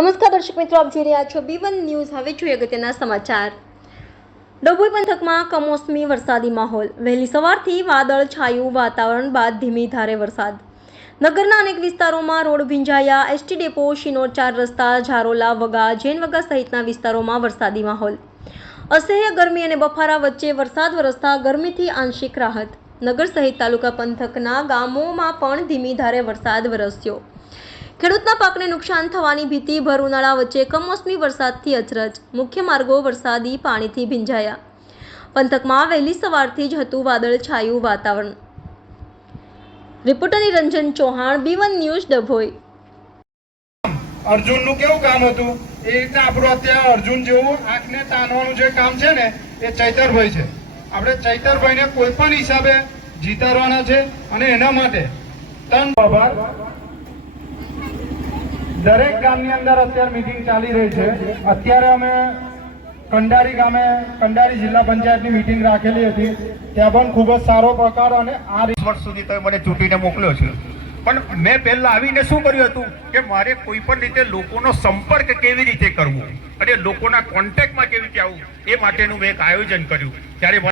નમસ્કાર દર્શક મિત્રો, આપ જોઈ રહ્યા છો બી વન ન્યૂઝ હવે જોઈએ અગત્યના સમાચાર. ડભોઈ પંથકમાં કમોસમી વરસાદી માહોલ. વહેલી સવારથી વાદળ છાયું, વાતાવરણ બાદ ધીમી ધારે વરસાદ. નગરના અનેક વિસ્તારોમાં રોડ ભીંજાયા. એસટી ડેપો, શિનોર ચાર રસ્તા, ઝારોલા, વગા, જૈન વગા સહિતના વિસ્તારોમાં વરસાદી માહોલ. અસહ્ય ગરમી અને બફારા વચ્ચે વરસાદ વરસતા ગરમીથી આંશિક રાહત. નગર સહિત તાલુકા પંથકના ગામોમાં પણ ધીમી ધારે વરસાદ વરસ્યો. ખેડૂતના પાકને નુકસાન થવાની ભીતિ ભર ઉનાળા વચ્ચે કમોસમી વરસાદથી અચરજ, મુખ્ય માર્ગો વરસાદી પાણીથી ભીંજાયા. પંથકમાં વહેલી સવારથી જ હતું વાદળ છાયું વાતાવરણ. Reporter Niranjan Chauhan, B one news Dabhoi. અર્જુનનું કેવું કામ હતું? એ રીતના આપણું અત્યારે અર્જુન જેવું આંખને તાનવાનું જે કામ છે ને, એ ચૈતરભાઈ છે. આપણે ચૈતરભાઈને કોઈ પણ હિસાબે જીતાડવાના છે અને એના માટે તન આભાર દરેક ગામની અંદર અત્યારે મિટિંગ ચાલી રહી છે. અત્યારે અમે કંડારી ગામે, કંડારી જિલ્લા પંચાયતની મિટિંગ રાખેલી હતી. ત્યાં પણ ખૂબ જ સારો પ્રકાર અને આ વર્ષ સુધી તમે મને ચૂંટીને મોકલ્યો છે. પણ મેં પહેલા આવીને શું કર્યું હતું? કે મારે કોઈ પણ રીતે લોકોનો સંપર્ક કેવી રીતે કરવો? અને લોકોના કોન્ટેક્ટમાં કેવી રીતે આવવું? એ માટેનું મેં એક આયોજન કર્યું. ત્યારે